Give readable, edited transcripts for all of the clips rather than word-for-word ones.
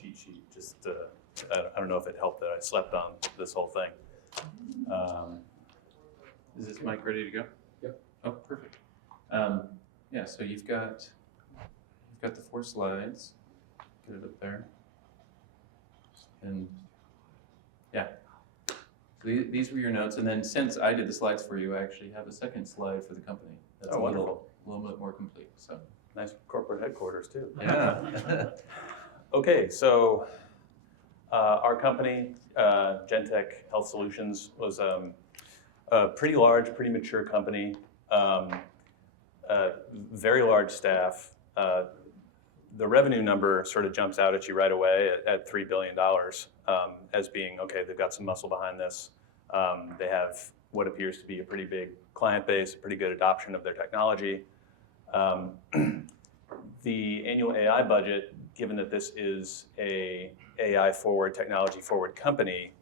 cheat sheet. Just I don't know if it helped that I slept on this whole thing. Is this mic ready to go? Yep. Oh, perfect. Yeah, so you've got the 4 slides. Get it up there. And yeah, so these were your notes. And then since I did the slides for you, I actually have a second slide for the company. That's a little bit more complete. So nice corporate headquarters too. Yeah. Okay, so our company, Gentech Health Solutions, was a pretty large, pretty mature company, very large staff. The revenue number sort of jumps out at you right away at $3 billion as being, okay, they've got some muscle behind this. They have what appears to be a pretty big client base, pretty good adoption of their technology. The annual AI budget, given that this is a AI forward, technology forward company,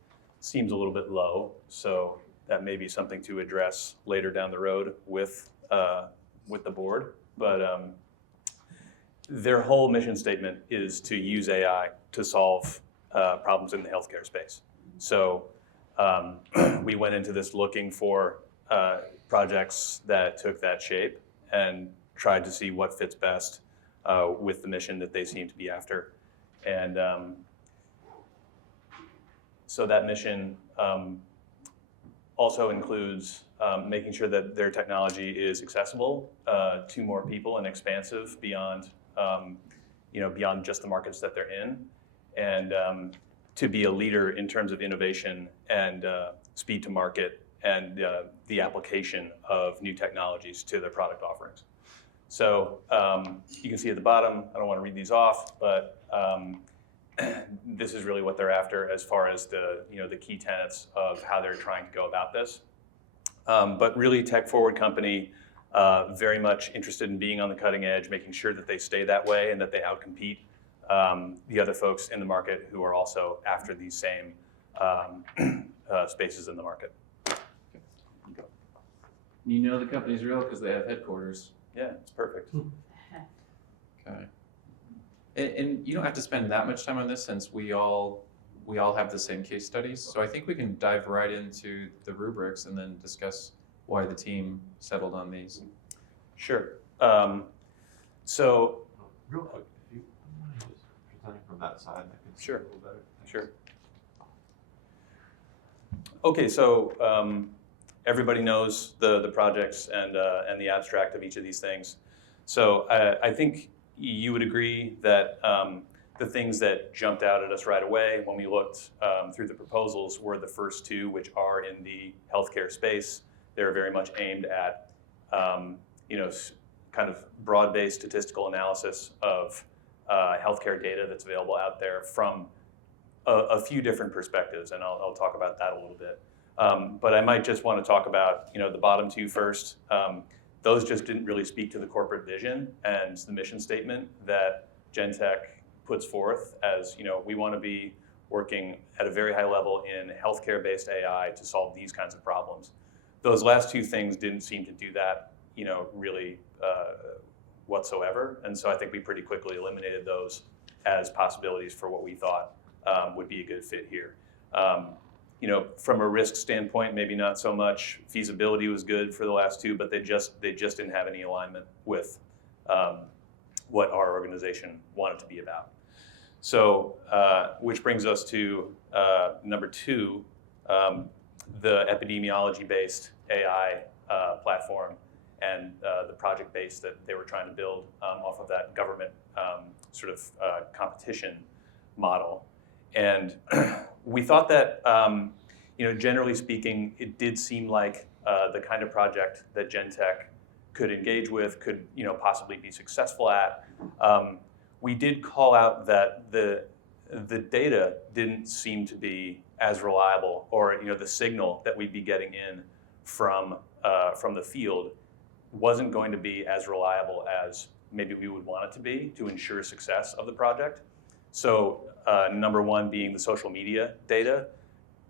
seems a little bit low. So that may be something to address later down the road with the board. But their whole mission statement is to use AI to solve problems in the healthcare space. So we went into this looking for projects that took that shape and tried to see what fits best with the mission that they seem to be after. And so that mission also includes making sure that their technology is accessible to more people and expansive beyond, beyond just the markets that they're in, and to be a leader in terms of innovation and speed to market and the application of new technologies to their product offerings. So you can see at the bottom, I don't want to read these off, but this is really what they're after as far as the key tenets of how they're trying to go about this. But really tech forward company, very much interested in being on the cutting edge, making sure that they stay that way and that they outcompete the other folks in the market who are also after these same spaces in the market. You know the company's real because they have headquarters. Yeah, it's perfect. Okay. And you don't have to spend that much time on this since we all have the same case studies. So I think we can dive right into the rubrics and then discuss why the team settled on these. Sure. So real quick, if you mind just presenting from that side, I can see Sure. a little better. Thanks. Sure. Okay, so everybody knows the projects and the abstract of each of these things. So I think you would agree that the things that jumped out at us right away when we looked through the proposals were the first two, which are in the healthcare space. They're very much aimed at kind of broad-based statistical analysis of healthcare data that's available out there from a few different perspectives, and I'll talk about that a little bit. But I might just want to talk about the bottom two first. Those just didn't really speak to the corporate vision and the mission statement that Gentech puts forth as, we want to be working at a very high level in healthcare-based AI to solve these kinds of problems. Those last two things didn't seem to do that, really whatsoever. And so I think we pretty quickly eliminated those as possibilities for what we thought would be a good fit here. From a risk standpoint, maybe not so much. Feasibility was good for the last two, but they just didn't have any alignment with what our organization wanted to be about. So, which brings us to number two, the epidemiology-based AI platform and the project base that they were trying to build off of that government sort of competition model. And we thought that, generally speaking, it did seem like the kind of project that Gentech could engage with, could possibly be successful at. We did call out that the data didn't seem to be as reliable, or the signal that we'd be getting in from the field wasn't going to be as reliable as maybe we would want it to be to ensure success of the project. So number one being the social media data,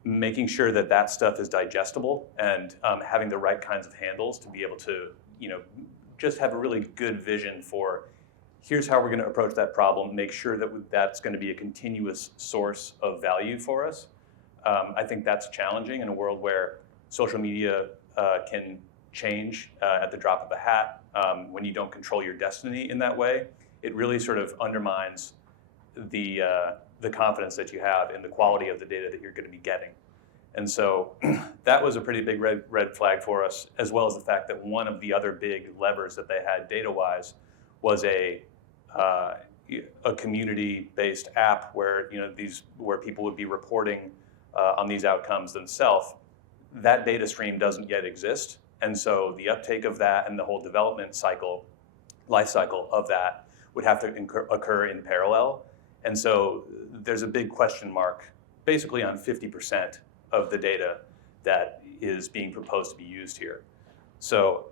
making sure that that stuff is digestible and having the right kinds of handles to be able to just have a really good vision for here's how we're going to approach that problem, make sure that that's going to be a continuous source of value for us. I think that's challenging in a world where social media can change at the drop of a hat. When you don't control your destiny in that way, it really sort of undermines the confidence that you have in the quality of the data that you're going to be getting. And so that was a pretty big red flag for us, as well as the fact that one of the other big levers that they had data-wise was a community-based app where where people would be reporting on these outcomes themselves. That data stream doesn't yet exist, and so the uptake of that and the whole development life cycle of that would have to occur in parallel. And so there's a big question mark, basically on 50% of the data that is being proposed to be used here. So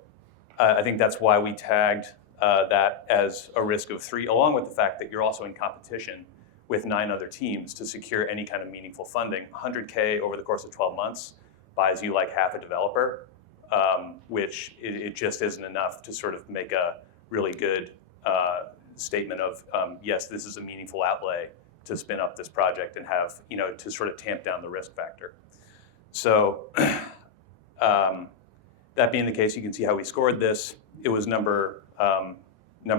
I think that's why we tagged that as a risk of 3, along with the fact that you're also in competition with 9 other teams to secure any kind of meaningful funding. 100K over the course of 12 months buys you like half a developer, which it just isn't enough to sort of make a really good statement of, yes, this is a meaningful outlay to spin up this project and have, to sort of tamp down the risk factor. So that being the case, you can see how we scored this. It was number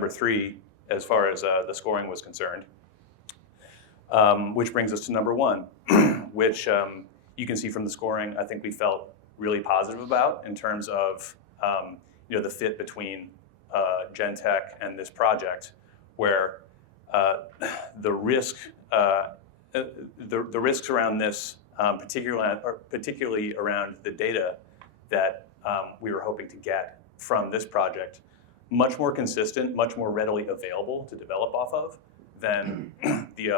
3 as far as the scoring was concerned, which brings us to number 1, which you can see from the scoring, I think we felt really positive about in terms of the fit between Gentech and this project, where the risks around this, particularly around the data that we were hoping to get from this project, much more consistent, much more readily available to develop off of than the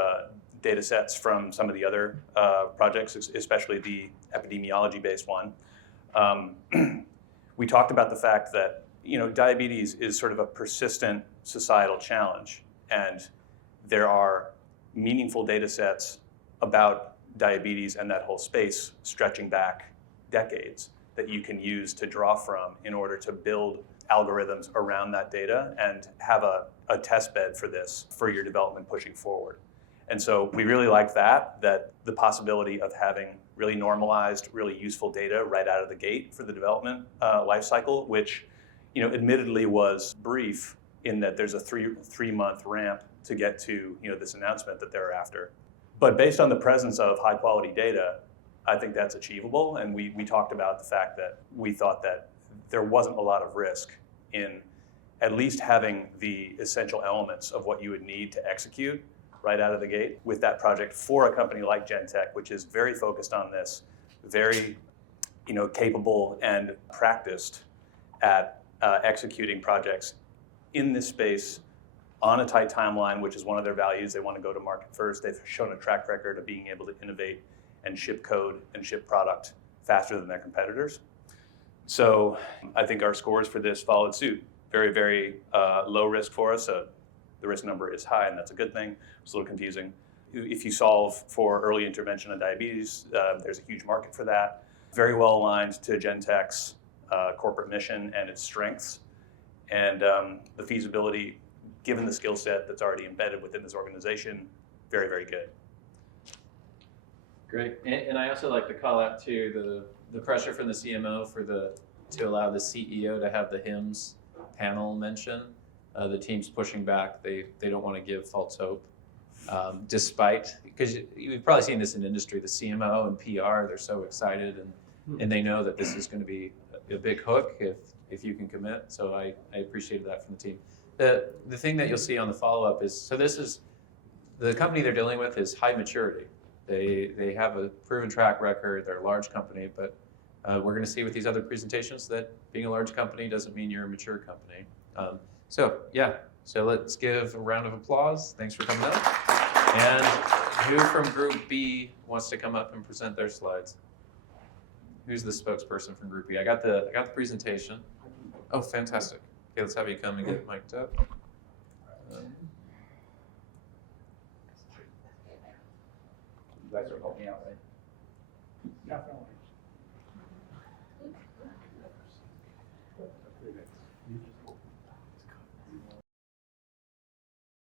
data sets from some of the other projects, especially the epidemiology-based one. We talked about the fact that diabetes is sort of a persistent societal challenge, and there are meaningful data sets about diabetes and that whole space stretching back decades that you can use to draw from in order to build algorithms around that data and have a test bed for this for your development pushing forward. And so we really liked that the possibility of having really normalized, really useful data right out of the gate for the development life cycle, which admittedly was brief in that there's a three-month ramp to get to this announcement that they're after. But based on the presence of high quality data, I think that's achievable. And we talked about the fact that we thought that there wasn't a lot of risk in at least having the essential elements of what you would need to execute right out of the gate with that project for a company like Gentech, which is very focused on this, very capable and practiced at executing projects in this space on a tight timeline, which is one of their values. They want to go to market first. They've shown a track record of being able to innovate and ship code and ship product faster than their competitors. So I think our scores for this followed suit. Very, very low risk for us. The risk number is high, and that's a good thing. It's a little confusing. If you solve for early intervention of diabetes, there's a huge market for that. Very well aligned to Gentech's corporate mission and its strengths. And the feasibility, given the skill set that's already embedded within this organization, very, very good. Great, and I also like to call out to the pressure from the CMO to allow the CEO to have the HIMSS panel mention. The team's pushing back. They don't want to give false hope, despite, because you've probably seen this in industry, the CMO and PR, they're so excited and they know that this is going to be a big hook if you can commit. So I appreciated that from the team. The thing that you'll see on the follow-up is, so this is, the company they're dealing with is high maturity. They have a proven track record, they're a large company, but we're going to see with these other presentations that being a large company doesn't mean you're a mature company. So let's give a round of applause. Thanks for coming up. And who from Group B wants to come up and present their slides? Who's the spokesperson from Group B? I got the presentation. Oh, fantastic. Okay, let's have you come and get mic'd up. You guys are helping me out, right?